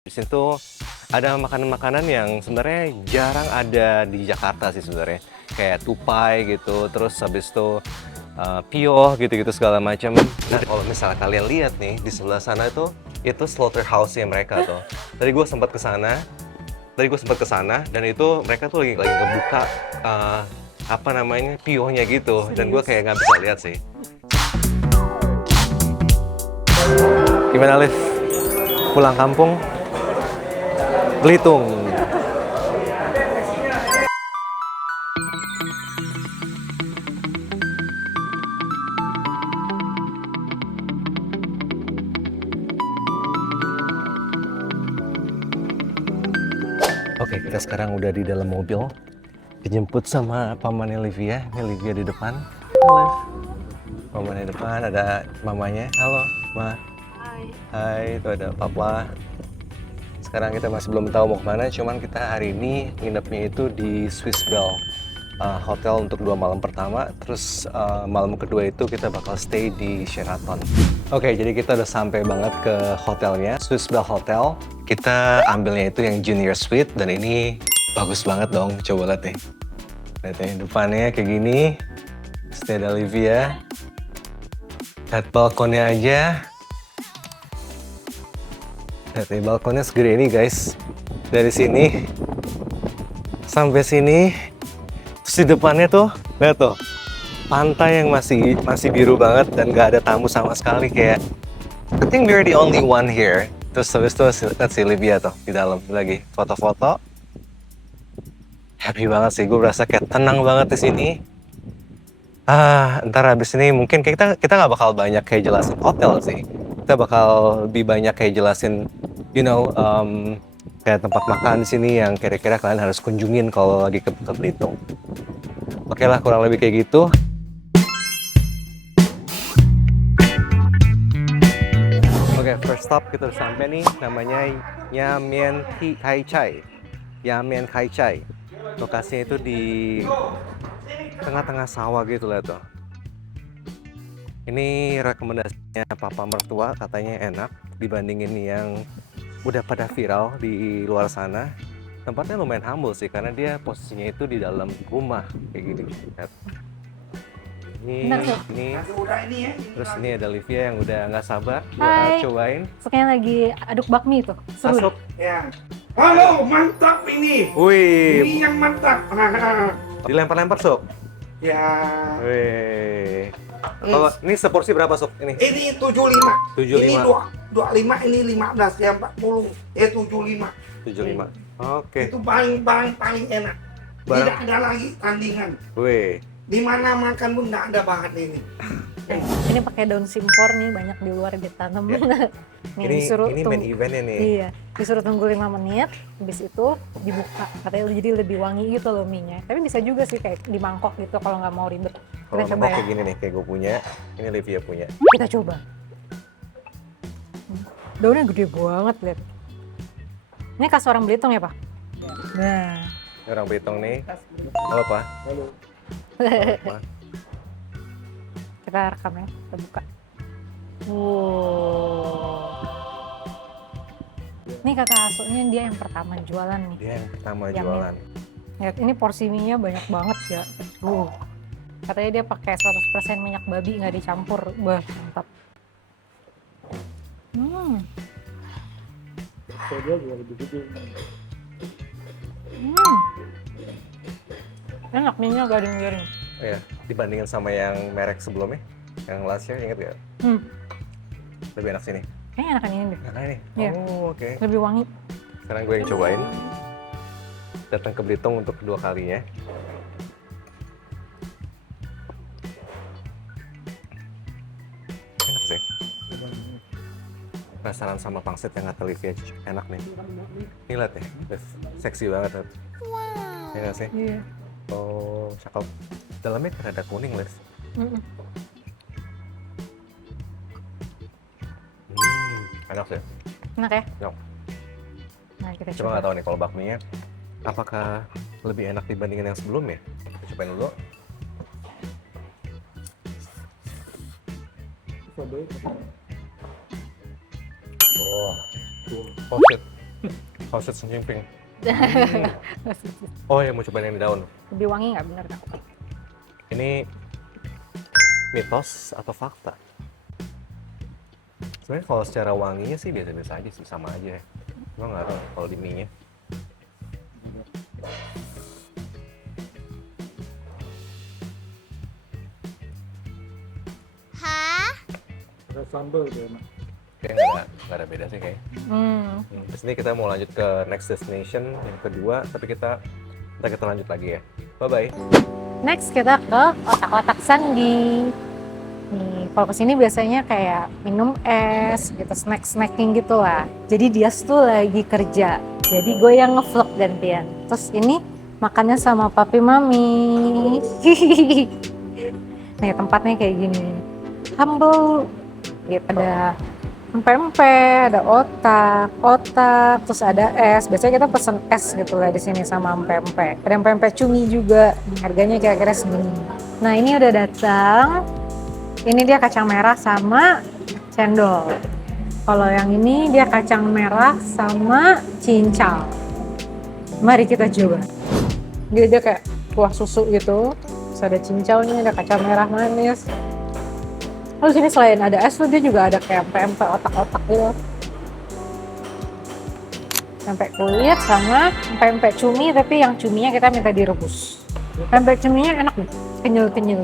Di situ ada makanan-makanan yang sebenarnya jarang ada di Jakarta sih sebenarnya. Kayak tupai gitu, terus habis itu gitu-gitu segala macam. Nah, kalau misalnya kalian lihat nih di sebelah sana itu slaughterhouse-nya mereka tuh. Tadi gue sempat ke sana dan itu mereka tuh lagi ngebuka eh, apa namanya piohnya gitu dan gue Serius? kayak nggak bisa lihat sih. Gimana Liv? Pulang kampung? Belitung. Oke, kita sekarang udah di dalam mobil. Dijemput sama pamannya Livia. Ini Livia di depan. Halo. Pamannya di depan, ada mamanya. Halo, Ma. Hai. Hai, itu ada Papa. Sekarang kita masih belum tahu mau kemana, cuman kita hari ini nginepnya itu di Swiss Bell Hotel untuk 2 malam pertama, terus malam kedua itu kita bakal stay di Sheraton. Oke, jadi kita udah sampai banget ke hotelnya, Swiss Bell Hotel. Kita ambilnya itu yang Junior Suite, dan ini bagus banget dong, coba lihat nih. Lihat nih, depannya kayak gini, terus ada Olivia. Lihat balkonnya aja. Lihat nih, balkonnya segede ini guys. Dari sini sampai sini. Terus di depannya tuh, lihat tuh. Pantai yang masih biru banget dan gak ada tamu sama sekali kayak. I think we're the only one here. Terus habis itu lihat si Livia tuh di dalam lagi foto-foto. Happy banget sih, gue berasa kayak tenang banget di sini. Ntar habis ini mungkin kita nggak bakal banyak kayak jelasin hotel sih. Kita bakal lebih banyak kayak jelasin, kayak tempat makan di sini yang kira-kira kalian harus kunjungin kalau lagi ke Belitung. Oke lah, kurang lebih kayak gitu. Oke, first stop kita udah sampai nih, namanya Yamien Kai Chai. Yamien Kai Chai. Lokasinya itu di tengah-tengah sawah gitu lah tuh. Ini rekomendasinya papa mertua, katanya enak dibandingin yang udah pada viral di luar sana. Tempatnya lumayan humble sih karena dia posisinya itu di dalam rumah kayak gini. Lihat. Bentar, Sob. Ini, terus ini ada Livia yang udah nggak sabar buat Hai. cobain. Sukanya lagi aduk bakmi itu. Seru. Masuk. Ya. Halo, mantap ini. Wih, Ini yang mantap. dilempar-lempar Sob. Ya. Wih. Kalau ini seporsi berapa Sob ini? Ini 75. 75. Ini 25, ini 15, ya 40. 75. 75. Oke. Itu paling enak. Barang- Tidak ada lagi tandingan. Wih. Di mana makan pun tidak ada bahan ini. Ini pakai daun simpor nih, banyak di luar ditanam. Ya. Nih, Ini main eventnya nih. Iya, disuruh tunggu 5 menit, habis itu dibuka. Katanya jadi lebih wangi gitu loh mie-nya. Tapi bisa juga sih kayak di mangkok gitu kalau nggak mau ribet. Kalau Kita coba mangkok ya. kayak gini nih, kayak gue punya, ini Livia punya. Kita coba. Daunnya gede banget, lihat. Ini khas orang Belitung ya, Pak? Nah. Ini orang Belitung nih. Halo Pak. Halo. Pak. Kita rekam ya, kita buka. Wow. Ini kata asuhnya dia yang pertama jualan nih. Dia yang pertama Yang jualan. Lihat, ini porsi mie-nya banyak banget ya. Katanya dia pakai 100% minyak babi, nggak dicampur. Wah, mantap. Hmm. Hmm. Enak, mie-nya garing-garing. Oh ya, dibandingin sama yang merek sebelumnya, yang last year, inget gak? Lebih enak sini. Kayaknya enakan ini deh. Enak ini. Iya. Oh, oke. Lebih wangi. Sekarang gue yang cobain. Datang ke Belitung untuk kedua kalinya. Enak sih. Penasaran sama pangsit yang kata Livia, enak nih. Ini lihat nih, seksi banget. Lihat. Iya nggak sih? Iya. Oh, cakep. Dalamnya kan ada kuning, Les. Enak sih. Enak ya? Enak. Nah, kita Cuma coba. nggak tahu nih kalau bakminya apakah lebih enak dibandingin yang sebelumnya. Kita cobain dulu. Oh, oh shit. Sausage nyemping. Oh ya, mau cobain yang di daun. Lebih wangi nggak, bener nggak? Ini mitos atau fakta? Sebenarnya kalau secara wanginya sih biasa-biasa aja sih, sama aja ya. Cuma nggak tahu kalau di mie-nya. Ada sambal dia, Mak. Kayaknya nggak ada beda sih kayaknya. Hmm. Terus ini kita mau lanjut ke next destination yang kedua, tapi kita lanjut lagi ya. Bye-bye. Next kita ke otak-otak Sandi. Nih, kalau kesini biasanya kayak minum es, gitu, snacking gitu lah. Jadi dia tuh lagi kerja, jadi gue yang ngevlog gantian. Terus ini makannya sama papi mami. Nih tempatnya kayak gini, humble. Gitu. Ada empek-empek, ada otak, terus ada es. Biasanya kita pesen es gitu lah di sini sama empek-empek. Ada empek-empek cumi juga, harganya kira-kira segini. Nah ini udah datang. Ini dia kacang merah sama cendol. Kalau yang ini dia kacang merah sama cincau. Mari kita coba. Dia kayak kuah susu gitu. Terus ada cincaunya, ada kacang merah manis. Terus ini selain ada es tuh dia juga ada kayak empek-empek otak-otak gitu. Empek kulit sama empek-empek cumi, tapi yang cuminya kita minta direbus. Empek cuminya enak nih, kenyal-kenyal.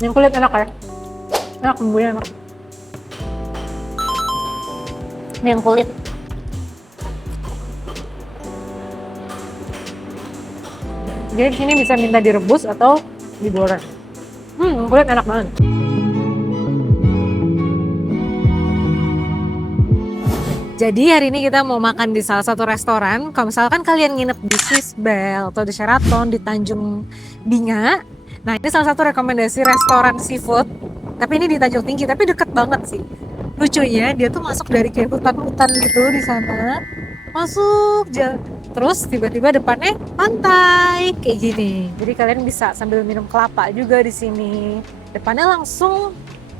Yang kulit enak ya? Enak, bumbunya enak. Ini yang kulit. Jadi sini bisa minta direbus atau digoreng. Kulit enak banget. Jadi hari ini kita mau makan di salah satu restoran. Kalau misalkan kalian nginep di Swiss Bell atau di Sheraton di Tanjung Binga, nah ini salah satu rekomendasi restoran seafood. Tapi ini di Tanjung Tinggi, tapi deket banget sih. Lucunya dia tuh masuk dari kayak hutan-hutan gitu di sana. Masuk jalan. Terus tiba-tiba depannya pantai kayak gini. Jadi kalian bisa sambil minum kelapa juga di sini. Depannya langsung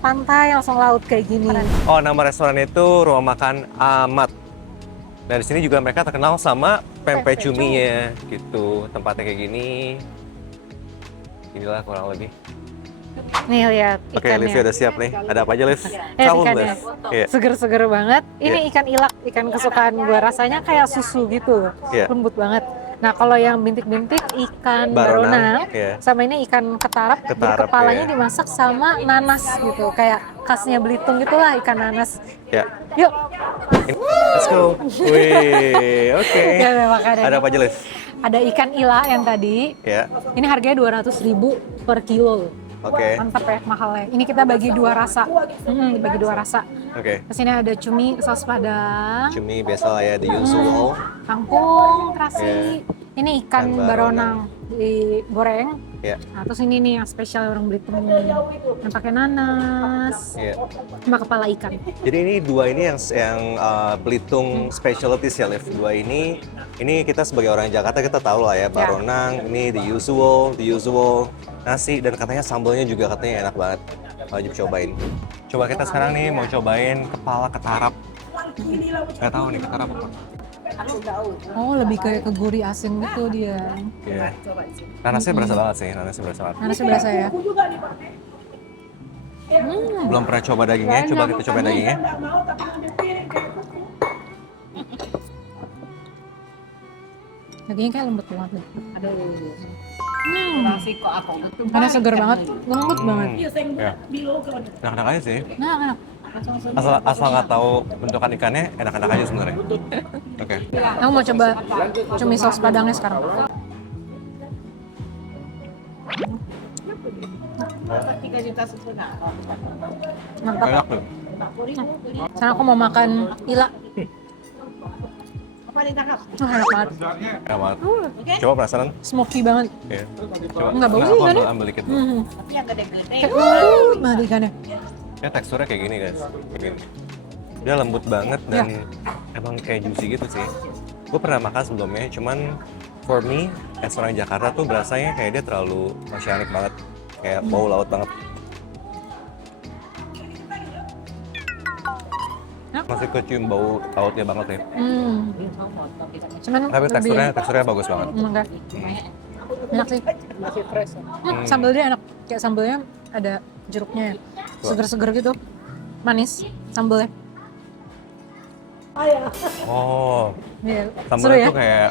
pantai, langsung laut kayak gini. Oh, nama restoran itu Rumah Makan Ahmad. Nah, di sini juga mereka terkenal sama pempek cuminya gitu. Tempatnya kayak gini. Inilah kurang lebih. Nih lihat Oke, ikannya. Liv udah siap nih. Ada apa aja, Liv? Lihat Tahu, ikannya. Liv? Iya. Seger-seger banget. Ini Iya. ikan ilak, ikan kesukaan gue. Rasanya kayak susu gitu. Iya. Lembut banget. Nah, kalau yang bintik-bintik ikan Baronang, baronang, iya. sama ini ikan ketarap, jadi Ketarap, kepalanya iya. dimasak sama nanas gitu. Kayak khasnya Belitung gitulah ikan nanas. Ya. Yuk. Let's go. Wih, oke. Ya, makan Ada apa aja, Liv? Ada ikan ila yang tadi. Ya. Ini harganya 200.000 per kilo. Oke. Mantap ya, mahalnya. Ini kita bagi dua rasa. Dibagi dua rasa. Oke. Di sini ada cumi, saus padang, Cumi biasa lah ya, the usual. kangkung, terasi. Iya. Ini ikan Ikan baronang digoreng. Ya. Nah, terus ini nih yang spesial orang Belitung yang pakai nanas, Ya. sama kepala ikan. Jadi ini dua ini yang Belitung specialties ya, Liv. Dua ini kita sebagai orang Jakarta kita tahu lah ya, baronang, ini the usual, nasi, dan katanya sambalnya juga katanya enak banget. Wajib cobain. Coba kita sekarang nih mau cobain kepala ketarap. Nggak tahu nih ketarap apa. Oh, lebih kayak ke gurih asin gitu dia. Iya. Nanasnya berasa banget sih, nanasnya berasa banget. Nanasnya berasa ya. Belum pernah coba dagingnya, coba kita cobain dagingnya. Dagingnya kayak lembut banget deh. Karena seger banget, lembut banget. Ya. Enak-enak aja sih. Nah, enak. Asal nggak tahu bentukan ikannya, enak-enak aja sebenarnya. Oke. Aku mau coba cumi saus padangnya sekarang. Mantap. Enak tuh. Sekarang aku mau makan ila. Enak banget. Enak banget. Coba penasaran? Smoky banget. Iya. Coba. Nggak bau Nah, sih aku ikannya. ambil dikit dulu. Kayak banget ikannya. Ya teksturnya kayak gini guys. Kayak gini. Dia lembut banget dan emang kayak juicy gitu sih. Gue pernah makan sebelumnya, cuman for me, restoran Jakarta tuh berasanya kayak dia terlalu oceanic banget. Kayak bau laut banget. Masih kecium bau lautnya banget nih. Cuman Tapi lebih teksturnya bagus banget. enggak. Enak sih. Masih fresh. Sambal dia enak. Kayak sambalnya ada jeruknya ya. Seger-seger gitu. Manis sambalnya. Oh, Iya. Seru sambalnya ya? tuh kayak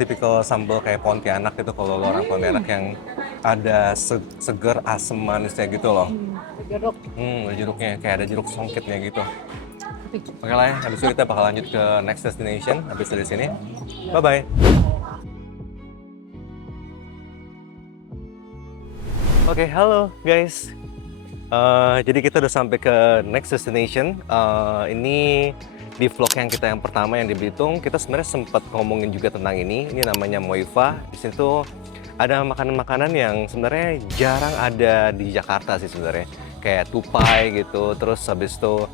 tipikal sambal kayak Pontianak gitu kalau lo orang Pontianak yang ada seger, asem, manisnya gitu loh. Jeruk. Ada jeruknya, kayak ada jeruk songkitnya gitu. Oke lah ya, habis itu kita bakal lanjut ke next destination habis dari sini. Bye-bye. Oke, halo guys. Jadi kita udah sampai ke next destination. Ini di vlog yang kita yang pertama yang di Belitung, kita sebenarnya sempat ngomongin juga tentang ini. Ini namanya Moifa. Di situ tuh ada makanan-makanan yang sebenarnya jarang ada di Jakarta sih sebenarnya. Kayak tupai gitu, terus habis itu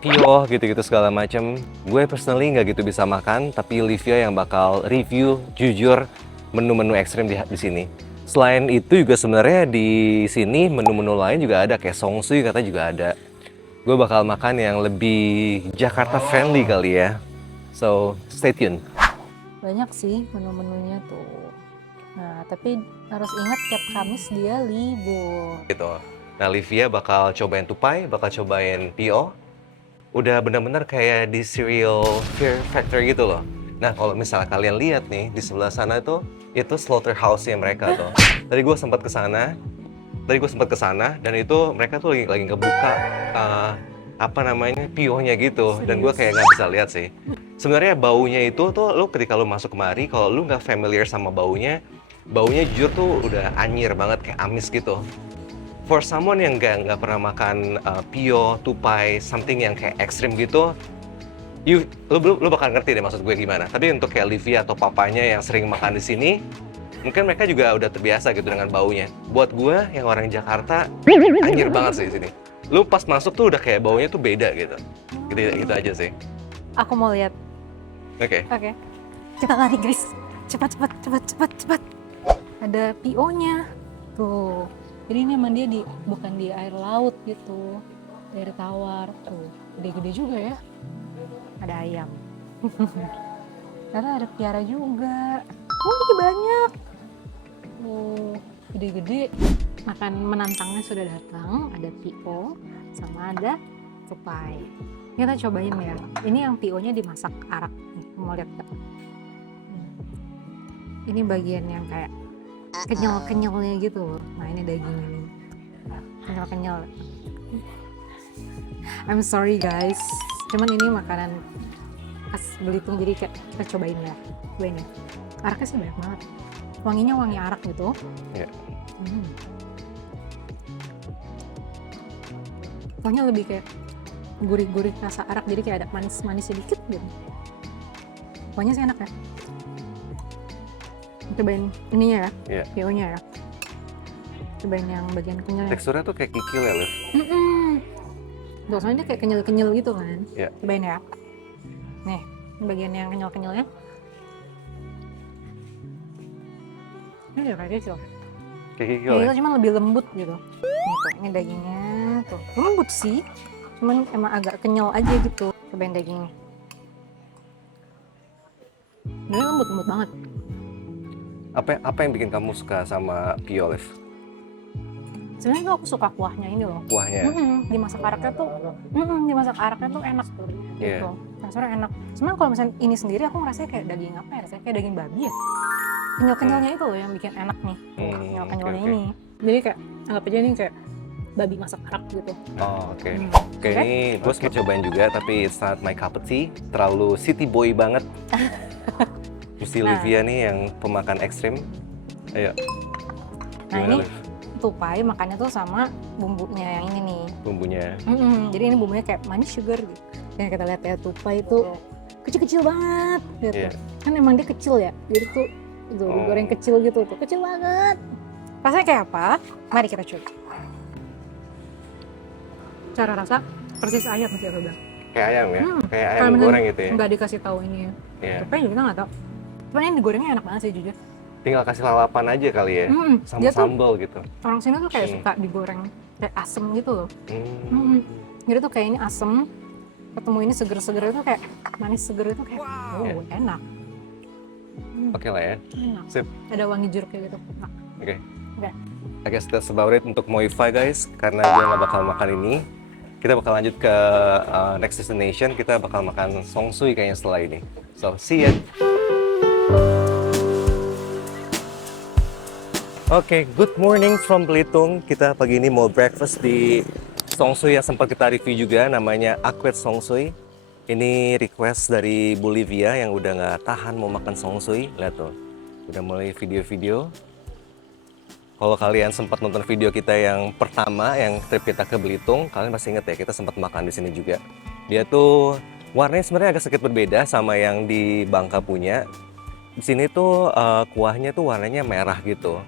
pio gitu-gitu segala macam. Gue personally nggak gitu bisa makan, tapi Livia yang bakal review jujur menu-menu ekstrim di sini. Selain itu juga sebenarnya di sini menu-menu lain juga ada, kayak songsui katanya juga ada. Gue bakal makan yang lebih Jakarta friendly kali ya. So, stay tuned. Banyak sih menu-menunya tuh. Nah, tapi harus ingat tiap Kamis dia libur. Gitu. Nah, Livia bakal cobain tupai, bakal cobain pio. Udah bener-bener kayak di cereal Fear Factory gitu loh. Nah, kalau misalnya kalian lihat nih di sebelah sana itu slaughterhouse-nya mereka tuh. Tadi gue sempat ke sana dan itu mereka tuh lagi ngebuka pionya gitu. Dan gue kayak nggak bisa lihat sih. Sebenarnya baunya itu tuh lo ketika lo masuk kemari, kalau lo nggak familiar sama baunya jujur tuh udah anyir banget, kayak amis gitu. For someone yang nggak pernah makan pio, tupai, something yang kayak ekstrim gitu, lo bakal ngerti deh maksud gue gimana. Tapi untuk kayak Livia atau papanya yang sering makan di sini, mungkin mereka juga udah terbiasa gitu dengan baunya. Buat gue yang orang Jakarta, anjir banget sih di sini. Lo pas masuk tuh udah kayak baunya tuh beda gitu. Gitu aja sih. Aku mau lihat. Oke. Kita lari guys. Cepat. Ada pio-nya. Tuh. Jadi ini emang dia bukan di air laut gitu. Di air tawar. Tuh. Gede-gede juga ya. Ada ayam. Karena ada piara juga. Oh, ini banyak. Oh, gede-gede. Makan menantangnya sudah datang. Ada pio sama ada tupai. Kita cobain ya. Ini yang pio-nya dimasak arak. Nih, mau lihat nggak? Ini bagian yang kayak kenyal-kenyalnya gitu loh. Nah, ini dagingnya nih. Kenyal-kenyal. I'm sorry guys. Cuman ini makanan khas Belitung, jadi kayak kita cobain ya. Cobain ya. Araknya sih banyak banget. Wanginya wangi arak gitu. Iya. Pokoknya lebih kayak gurih-gurih rasa arak, jadi kayak ada manis-manis sedikit gitu. Pokoknya sih enak ya. Cobain ininya ya, Iya. pio-nya ya. Cobain yang bagian kenyalnya. Teksturnya tuh kayak kikil ya, Liv. Tuh, soalnya dia kayak kenyal-kenyal gitu kan. Iya. Cobain ya. Nih, bagian yang kenyal-kenyalnya. Ini udah kayak kikil. Kayak kikil Kayak ya? itu cuma lebih lembut gitu. Nih tuh, ini dagingnya tuh. Lembut sih, cuman emang agak kenyal aja gitu. Cobain dagingnya. Ini lembut banget. Apa yang bikin kamu suka sama pio, Liv? Sebenarnya tuh aku suka kuahnya ini loh. Kuahnya? Dimasak araknya tuh enak gitu. Iya. Rasanya enak. Cuman kalau misalnya ini sendiri aku ngerasanya kayak daging apa ya? Rasanya kayak daging babi ya. Kenyal-kenyalnya itu loh yang bikin enak nih. Kenyal-kenyalnya oke. ini. Jadi kayak anggap aja ini kayak babi masak arak gitu. Oh, oke. Oke, Oke. ini gue sempat cobain juga, tapi it's not my cup of tea. Terlalu city boy banget. Mesti Nah. Livia nih yang pemakan ekstrim. Ayo. Nah, Gimana, ini Liv? tupai makannya tuh sama bumbunya yang ini nih. Bumbunya. Jadi ini bumbunya kayak manis sugar gitu. Yang kita lihat ya, tupai itu kecil-kecil banget gitu. Iya. Kan emang dia kecil ya. Jadi tuh itu digoreng kecil gitu tuh. Kecil banget. Rasanya kayak apa? Mari kita coba. Cara rasa persis ayam sih aku bilang. Kayak ayam ya? Kayak ayam Kalau goreng gitu ya? Nggak dikasih tahu ini ya. Iya. Tupai juga kita nggak tahu. Cuman ini digorengnya enak banget sih jujur. Tinggal kasih lalapan aja kali ya? Sama Dia tuh sambal gitu. orang sini tuh kayak suka digoreng kayak asem gitu loh. Hmm. Jadi tuh kayak ini asem, ketemu ini seger-seger itu kayak manis seger itu kayak enak. Oke lah ya. Enak. Sip. Ada wangi jeruk kayak gitu. Enak. Oke. Oke. I guess that's about it untuk Moify guys, karena dia nggak bakal makan ini. Kita bakal lanjut ke next destination, kita bakal makan songsui kayaknya setelah ini. So, see ya! Oke, good morning from Belitung. Kita pagi ini mau breakfast di songsui yang sempat kita review juga, namanya Akwet Songsui. Ini request dari Bolivia yang udah nggak tahan mau makan songsui. Lihat tuh, udah mulai video-video. Kalau kalian sempat nonton video kita yang pertama, yang trip kita ke Belitung, kalian pasti inget ya, kita sempat makan di sini juga. Dia tuh warnanya sebenarnya agak sedikit berbeda sama yang di Bangka punya. Di sini tuh kuahnya tuh warnanya merah gitu.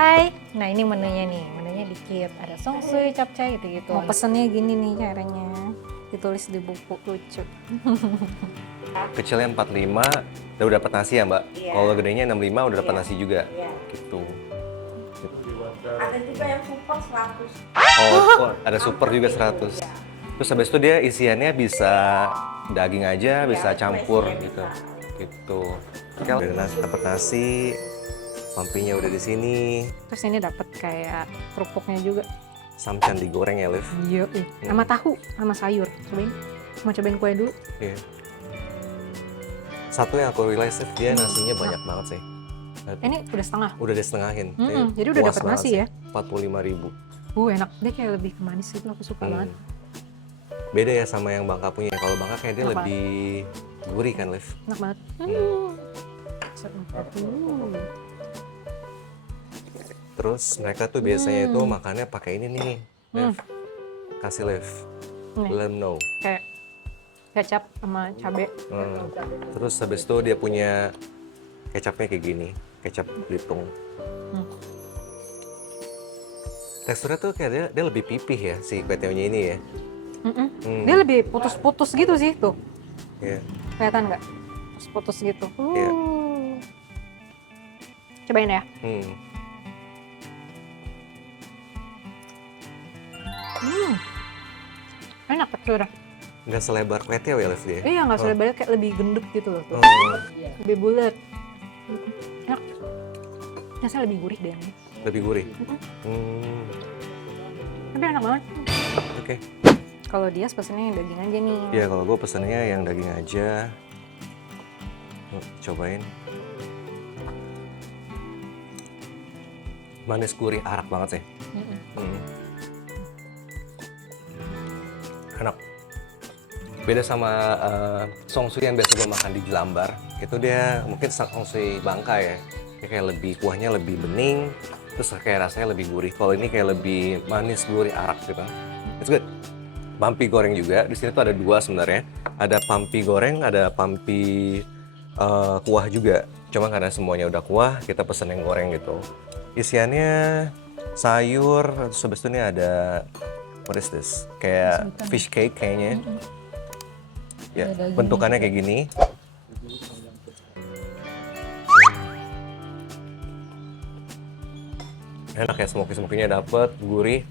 Hai, nah ini menunya nih, menunya dikit. Ada songsui, capcay gitu-gitu. Mau pesennya gini nih caranya, ditulis di buku, lucu. Kecilnya 45, udah dapat nasi ya mbak? Iya. Kalau gedenya 65 udah dapat nasi juga. Iya. Gitu. Ada juga yang super 100. Oh, ada super juga 100. Terus habis itu dia isiannya bisa daging aja, bisa campur isiannya gitu. bisa. Gitu. Oke, udah dapat nasi, pampinya udah di sini. Terus ini dapat kayak kerupuknya juga. Samcan digoreng ya, Liv? Iya, sama tahu, sama sayur. Cobain. Mau cobain kue dulu. Iya. Satu yang aku realize, Liv, dia nasinya banyak banget sih. Ini udah setengah. Udah disetengahhin. Jadi udah dapat nasi ya. 45.000. Enak. Dia kayak lebih ke manis gitu, aku suka banget. Beda ya sama yang Bangka punya. Kalau Bangka kayak dia Enak lebih gurih kan, Liv? Enak banget. Terus mereka tuh biasanya itu makannya pakai ini nih, Liv. Kasih Liv. Nih. Let them know. Kayak kecap sama cabe. Terus habis itu dia punya kecapnya kayak gini, kecap Belitung. Teksturnya tuh kayak dia lebih pipih ya si kue teonya ini ya. Dia lebih putus-putus gitu sih tuh. Iya. Kelihatan nggak? Putus-putus gitu. Iya. Cobain ya. Enak teksturnya. Nggak selebar kue teo ya, Liv dia. Iya, nggak selebar, kayak lebih gendut gitu loh. Tuh. Lebih bulat. Enak. Rasanya lebih gurih deh ini. Lebih gurih. Tapi enak banget. Oke. Kalau dia pesennya yang daging aja nih. Iya, kalau gue pesennya yang daging aja. Cobain. Manis gurih, arak banget sih. Enak. Beda sama songsui yang biasa gue makan di Jelambar. Itu dia mungkin songsui Bangka ya. Dia kayak lebih, kuahnya lebih bening. Terus kayak rasanya lebih gurih. Kalau ini kayak lebih manis, gurih, arak gitu. It's good. Pampi goreng juga. Di sini tuh ada dua sebenarnya. Ada pampi goreng, ada pampi kuah juga. Cuma karena semuanya udah kuah, kita pesen yang goreng gitu. Isiannya sayur, terus habis itu ini ada what is this? Kayak fish cake kayaknya. Ya, bentukannya kayak gini. Enak ya, smoky-smoky-nya dapet, gurih.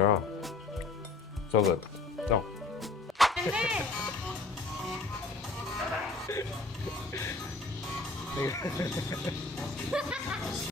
Yeah. So good. So.